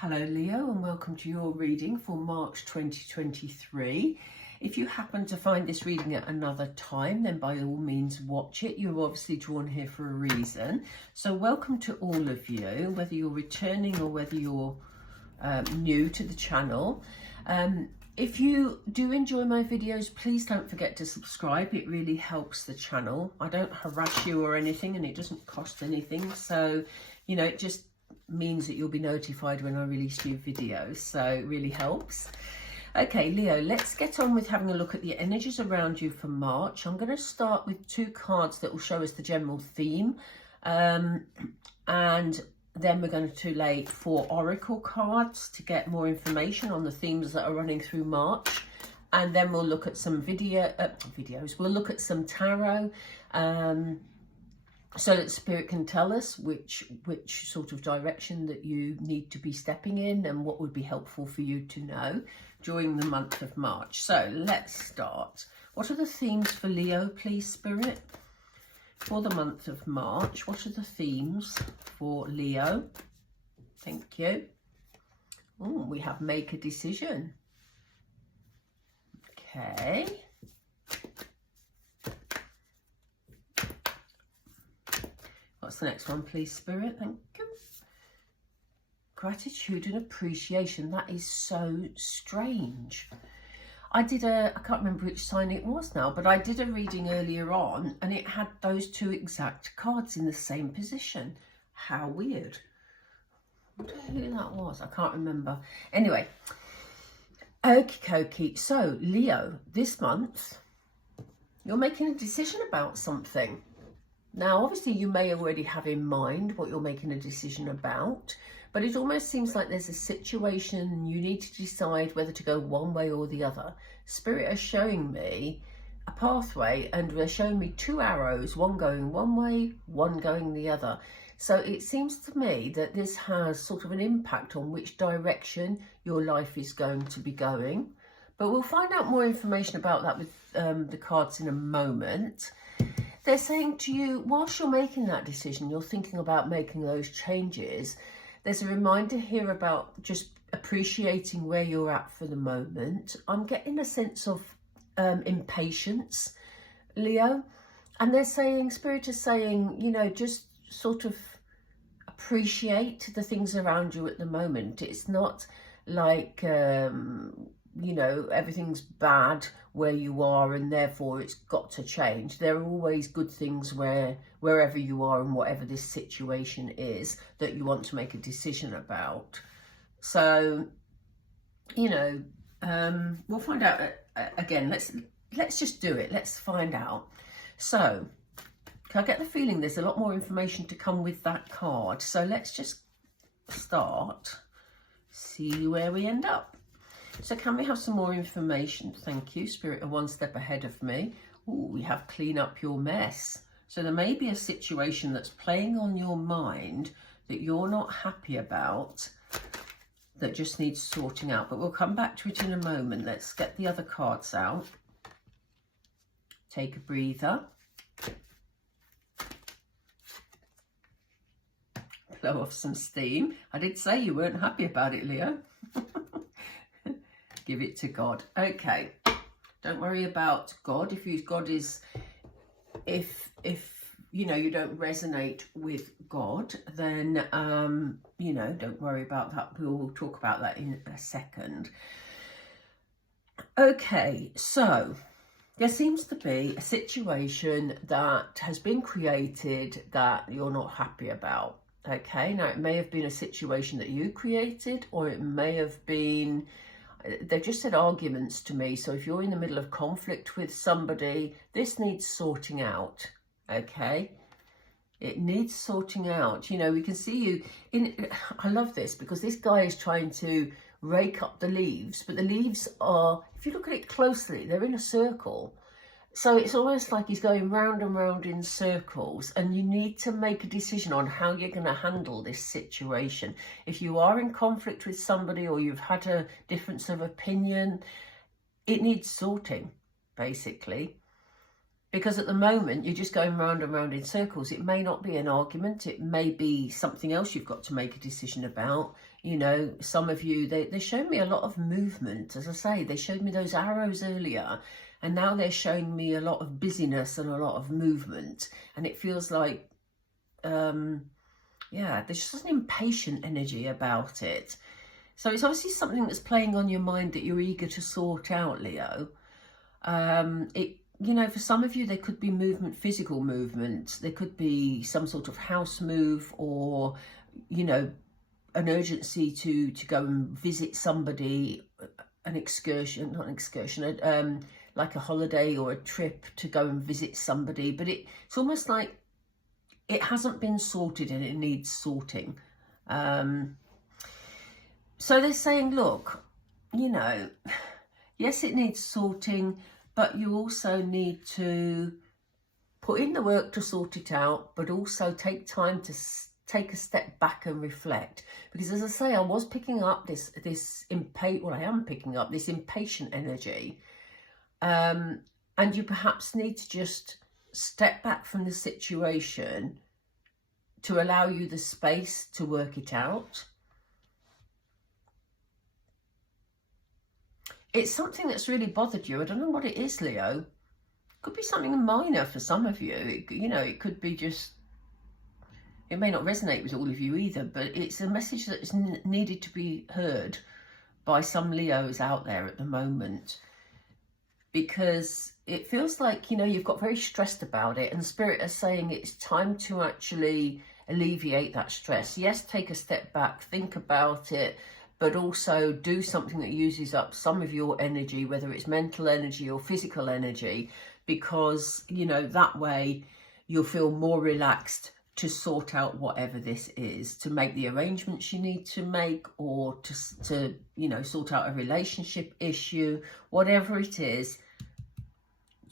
Hello Leo, and welcome to your reading for March 2023. If you happen to find this reading at another time, then by all means watch it. You're obviously drawn here for a reason. So welcome to all of you, whether you're returning or whether you're new to the channel. If you do enjoy my videos, please don't forget to subscribe. It really helps the channel. I don't harass you or anything, and it doesn't cost anything. So, you know, it just means that you'll be notified when I release new videos, so it really helps. Okay, Leo, let's get on with having a look at the energies around you for March. I'm going to start with two cards that will show us the general theme, and then we're going to lay 4 oracle cards to get more information on the themes that are running through March, and then we'll look at some videos. We'll look at some tarot, so that Spirit can tell us which sort of direction that you need to be stepping in and what would be helpful for you to know during the month of March. So let's start. What are the themes for Leo, please, Spirit? For the month of March, what are the themes for Leo? Thank you. Oh, we have make a decision. Okay. What's the next one, please, Spirit? Thank you. Gratitude and appreciation. That is so strange. I can't remember which sign it was now, but I did a reading earlier on and it had those two exact cards in the same position. How weird. I don't know who that was. I can't remember. Anyway, okie dokie. So, Leo, this month, you're making a decision about something. Now, obviously, you may already have in mind what you're making a decision about, but it almost seems like there's a situation you need to decide whether to go one way or the other. Spirit are showing me a pathway, and they're showing me 2 arrows, one going one way, one going the other. So it seems to me that this has sort of an impact on which direction your life is going to be going. But we'll find out more information about that with the cards in a moment. They're saying to you, whilst you're making that decision, you're thinking about making those changes. There's a reminder here about just appreciating where you're at for the moment. I'm getting a sense of impatience, Leo. And they're saying, Spirit is saying, you know, just sort of appreciate the things around you at the moment. It's not like, you know, everything's bad where you are and therefore it's got to change. There are always good things wherever you are and whatever this situation is that you want to make a decision about. So, you know, we'll find out again. Let's just do it. Let's find out. So, I get the feeling there's a lot more information to come with that card. So let's just start, see where we end up. So can we have some more information? Thank you. Spirit are one step ahead of me. Ooh, we have clean up your mess. So there may be a situation that's playing on your mind that you're not happy about, that just needs sorting out. But we'll come back to it in a moment. Let's get the other cards out. Take a breather. Blow off some steam. I did say you weren't happy about it, Leo. Give it to God. Okay, don't worry about God. If you know you don't resonate with God, then you know, don't worry about that. We'll talk about that in a second. Okay, so there seems to be a situation that has been created that you're not happy about. Okay, now it may have been a situation that you created, or it may have been, they've just said arguments to me. So if you're in the middle of conflict with somebody, this needs sorting out. Okay, it needs sorting out. You know, we can see you in, I love this because this guy is trying to rake up the leaves, but the leaves are, if you look at it closely, they're in a circle. So it's almost like he's going round and round in circles, and you need to make a decision on how you're going to handle this situation. If you are in conflict with somebody or you've had a difference of opinion, it needs sorting, basically. Because at the moment, you're just going round and round in circles. It may not be an argument. It may be something else you've got to make a decision about. You know, some of you, they showed me a lot of movement. As I say, they showed me those arrows earlier. And now they're showing me a lot of busyness and a lot of movement. And it feels like, yeah, there's just an impatient energy about it. So it's obviously something that's playing on your mind that you're eager to sort out, Leo. You know, for some of you, there could be movement, physical movement. There could be some sort of house move, or, you know, an urgency to go and visit somebody, an excursion, not an excursion, like a holiday or a trip to go and visit somebody. But it's almost like it hasn't been sorted and it needs sorting. So they're saying, look, you know, yes, it needs sorting, but you also need to put in the work to sort it out, but also take time to take a step back and reflect. Because as I say, I was picking up this I am picking up this impatient energy. And you perhaps need to just step back from the situation to allow you the space to work it out. It's something that's really bothered you. I don't know what it is, Leo. It could be something minor for some of you. You know, it could be just, it may not resonate with all of you either, but it's a message that is needed to be heard by some Leos out there at the moment. Because it feels like, you know, you've got very stressed about it, and Spirit is saying it's time to actually alleviate that stress. Yes, take a step back, think about it, but also do something that uses up some of your energy, whether it's mental energy or physical energy, because, you know, that way you'll feel more relaxed to sort out whatever this is, to make the arrangements you need to make, or to you know, sort out a relationship issue, whatever it is.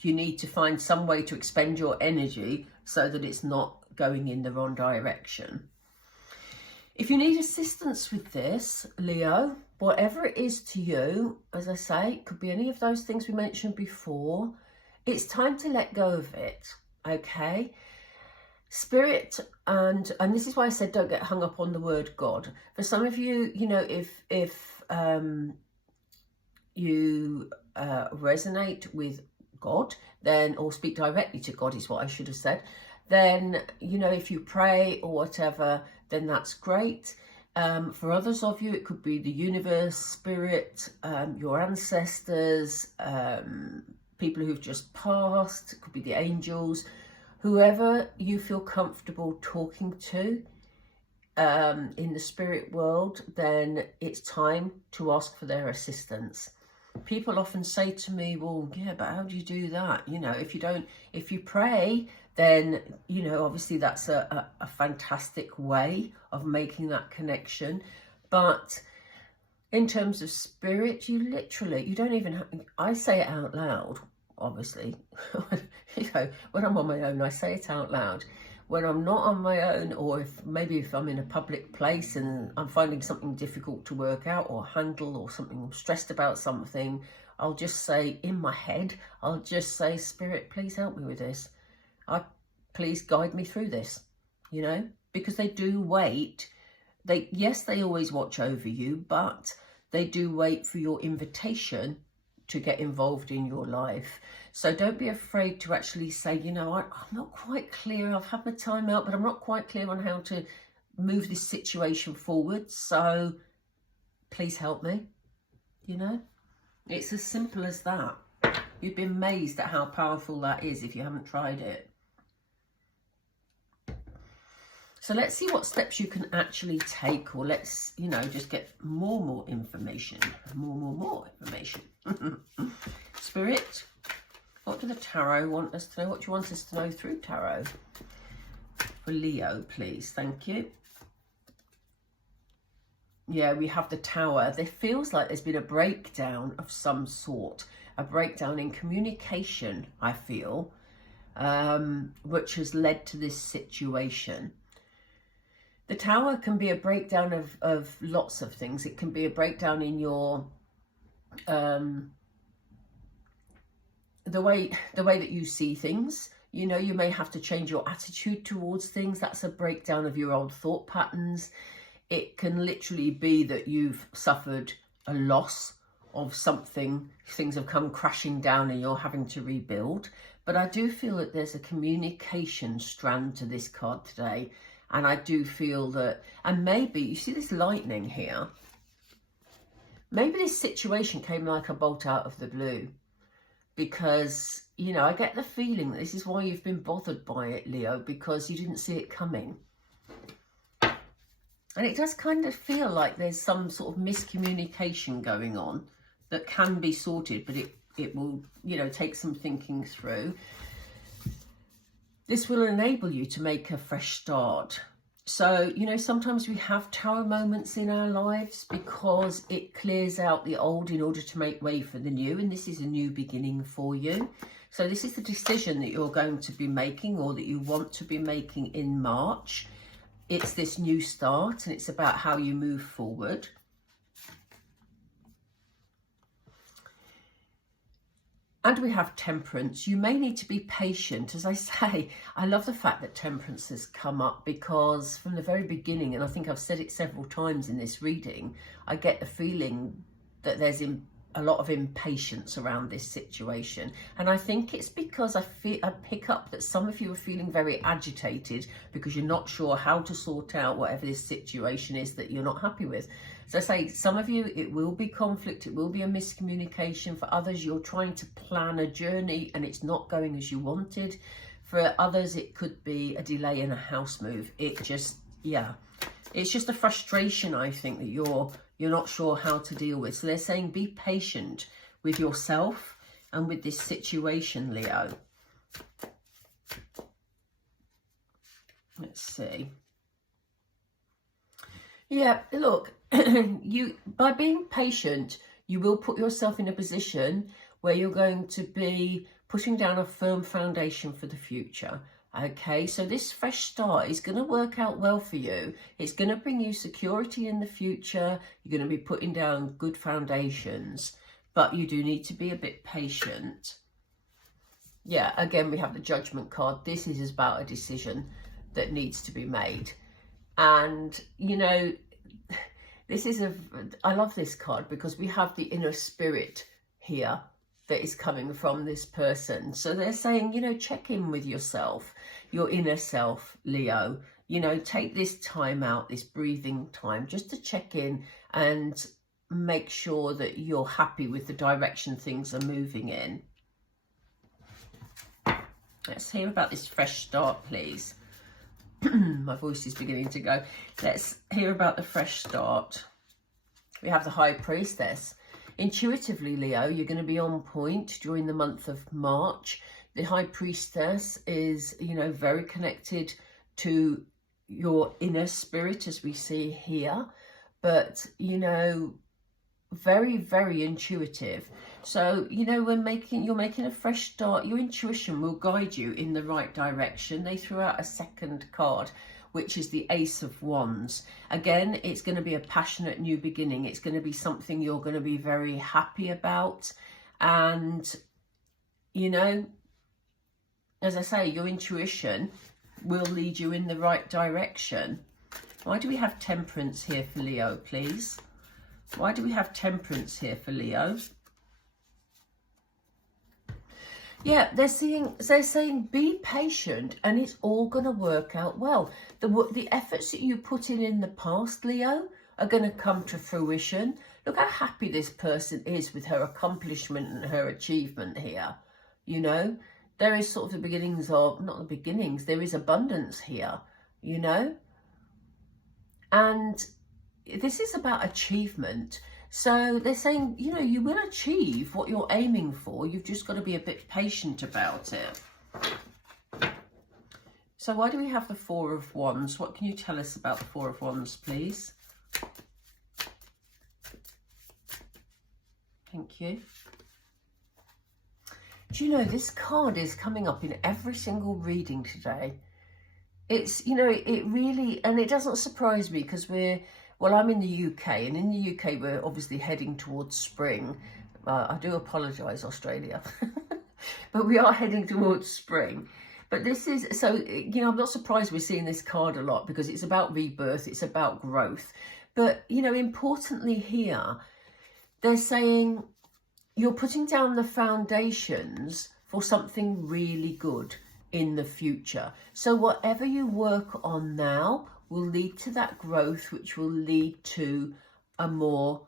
You need to find some way to expend your energy so that it's not going in the wrong direction. If you need assistance with this, Leo, whatever it is to you, as I say, it could be any of those things we mentioned before. It's time to let go of it, okay? Spirit, and this is why I said don't get hung up on the word God. For some of you, you know, if you resonate with God, then, or speak directly to God is what I should have said, then, you know, if you pray or whatever, then that's great. For others of you, it could be the universe, Spirit, your ancestors, people who've just passed, it could be the angels, whoever you feel comfortable talking to in the spirit world, then it's time to ask for their assistance. People often say to me, well, yeah, but how do you do that? You know, if you pray, then, you know, obviously that's a fantastic way of making that connection. But in terms of spirit, you don't even have, I say it out loud, obviously. You know, when I'm on my own, I say it out loud. When I'm not on my own, or if I'm in a public place and I'm finding something difficult to work out or handle, or something, I'm stressed about something, I'll just say in my head, I'll just say, Spirit, please help me with this. Please guide me through this, you know, because they do wait. Yes, they always watch over you, but they do wait for your invitation to get involved in your life. So don't be afraid to actually say, you know, I'm not quite clear. I've had my time out, but I'm not quite clear on how to move this situation forward. So please help me. You know, it's as simple as that. You'd be amazed at how powerful that is if you haven't tried it. So let's see what steps you can actually take, or let's, you know, just get more information. More information. Spirit, what do the tarot want us to know? What do you want us to know through tarot? For Leo, please. Thank you. Yeah, we have the Tower. There feels like there's been a breakdown of some sort. A breakdown in communication, I feel, which has led to this situation. The Tower can be a breakdown of lots of things. It can be a breakdown in your the way that you see things. You know, you may have to change your attitude towards things. That's a breakdown of your old thought patterns. It can literally be that you've suffered a loss of something. Things have come crashing down and you're having to rebuild. But I do feel that there's a communication strand to this card today. And I do feel that, and maybe, you see this lightning here, maybe this situation came like a bolt out of the blue. Because, you know, I get the feeling that this is why you've been bothered by it, Leo, because you didn't see it coming. And it does kind of feel like there's some sort of miscommunication going on that can be sorted, but it will, you know, take some thinking through. This will enable you to make a fresh start. So, you know, sometimes we have tower moments in our lives because it clears out the old in order to make way for the new. And this is a new beginning for you. So this is the decision that you're going to be making, or that you want to be making in March. It's this new start, and it's about how you move forward. And we have Temperance. You may need to be patient. As I say, I love the fact that Temperance has come up, because from the very beginning, and I think I've said it several times in this reading, I get the feeling that there's a lot of impatience around this situation. And I think it's because I pick up that some of you are feeling very agitated because you're not sure how to sort out whatever this situation is that you're not happy with. So I say, some of you, it will be conflict, it will be a miscommunication. For others, you're trying to plan a journey and it's not going as you wanted. For others, it could be a delay in a house move. It just, yeah, it's just a frustration, I think, that you're not sure how to deal with. So they're saying be patient with yourself and with this situation, Leo. Let's see. Yeah, look, by being patient, you will put yourself in a position where you're going to be putting down a firm foundation for the future. Okay, so this fresh start is going to work out well for you. It's going to bring you security in the future. You're going to be putting down good foundations, but you do need to be a bit patient. Yeah, again, we have the Judgment card. This is about a decision that needs to be made. And, you know, this is I love this card because we have the inner spirit here that is coming from this person. So they're saying, you know, check in with yourself, your inner self, Leo. You know, take this time out, this breathing time, just to check in and make sure that you're happy with the direction things are moving in. Let's hear about this fresh start, please. My voice is beginning to go. Let's hear about the fresh start. We have the High Priestess. Intuitively, Leo, you're going to be on point during the month of March. The High Priestess is, you know, very connected to your inner spirit, as we see here. But, you know, very, very intuitive. So, you know, you're making a fresh start, your intuition will guide you in the right direction. They threw out a second card, which is the Ace of Wands. Again, it's going to be a passionate new beginning. It's going to be something you're going to be very happy about. And, you know, as I say, your intuition will lead you in the right direction. Why do we have Temperance here for Leo, please? Why do we have Temperance here for Leo? Yeah, they're saying be patient and it's all going to work out well. The efforts that you put in the past, Leo, are going to come to fruition. Look how happy this person is with her accomplishment and her achievement here. You know, there is sort of the beginnings of, not the beginnings, there is abundance here, you know. And this is about achievement. So they're saying, you know, you will achieve what you're aiming for. You've just got to be a bit patient about it. So why do we have the Four of Wands? What can you tell us about the Four of Wands, please? Thank you. Do you know, this card is coming up in every single reading today. It's, you know, it really, and it doesn't surprise me because well, I'm in the UK, and in the UK, we're obviously heading towards spring. I do apologise, Australia. but we are heading towards spring. But this is, so, you know, I'm not surprised we're seeing this card a lot because it's about rebirth, it's about growth. But, you know, importantly here, they're saying you're putting down the foundations for something really good in the future. So whatever you work on now will lead to that growth, which will lead to a more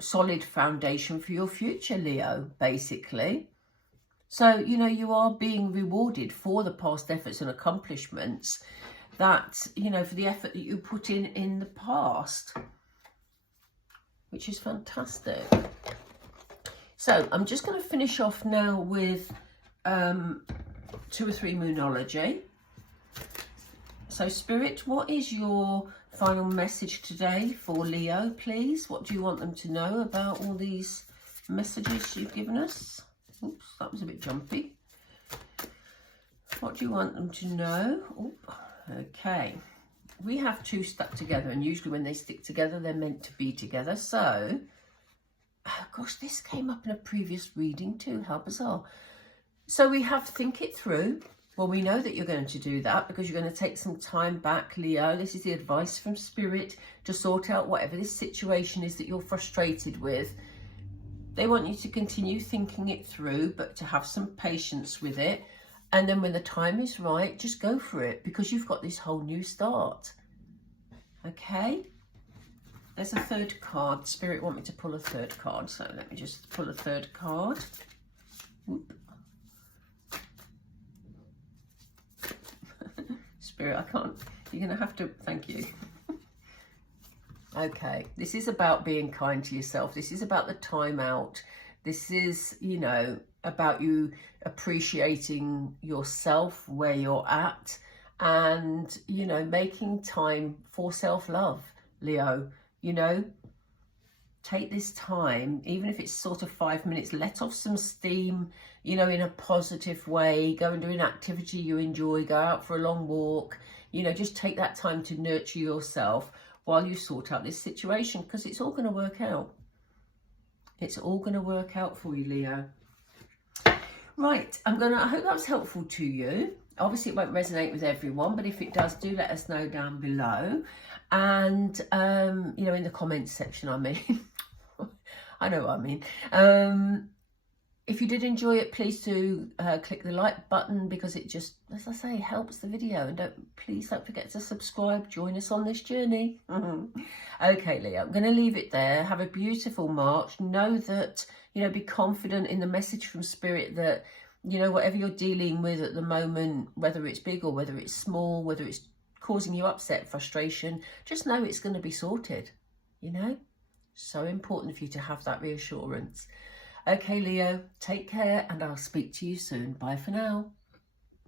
solid foundation for your future, Leo, basically. So, you know, you are being rewarded for the past efforts and accomplishments that, you know, for the effort that you put in the past, which is fantastic. So I'm just going to finish off now with 2 or 3 Moonology. So Spirit, what is your final message today for Leo, please? What do you want them to know about all these messages you've given us? Oops, that was a bit jumpy. What do you want them to know? Oop, okay. We have 2 stuck together, and usually when they stick together, they're meant to be together. So, oh gosh, this came up in a previous reading too. How bizarre. So we have think it through. Well, we know that you're going to do that because you're going to take some time back, Leo. This is the advice from Spirit to sort out whatever this situation is that you're frustrated with. They want you to continue thinking it through, but to have some patience with it. And then when the time is right, just go for it because you've got this whole new start. Okay? There's a 3rd card. Spirit want me to pull a 3rd card. So let me just pull a 3rd card. Whoop. Spirit, I can't. You're going to have to. Thank you. Okay, this is about being kind to yourself. This is about the time out. This is, you know, about you appreciating yourself, where you're at, and, you know, making time for self-love, Leo. You know, take this time, even if it's sort of 5 minutes, let off some steam, you know, in a positive way. Go and do an activity you enjoy, go out for a long walk, you know, just take that time to nurture yourself while you sort out this situation, because it's all going to work out. It's all going to work out for you, Leo. Right, I hope that was helpful to you. Obviously, it won't resonate with everyone, but if it does, do let us know down below. And, you know, in the comments section, I mean. I know what I mean. If you did enjoy it, please do click the like button because it just, as I say, helps the video. And please don't forget to subscribe. Join us on this journey. Okay, Leo, I'm going to leave it there. Have a beautiful March. Know that, you know, be confident in the message from Spirit that, you know, whatever you're dealing with at the moment, whether it's big or whether it's small, whether it's causing you upset, frustration, just know it's going to be sorted, you know? So important for you to have that reassurance. Okay, Leo, take care and I'll speak to you soon. Bye for now.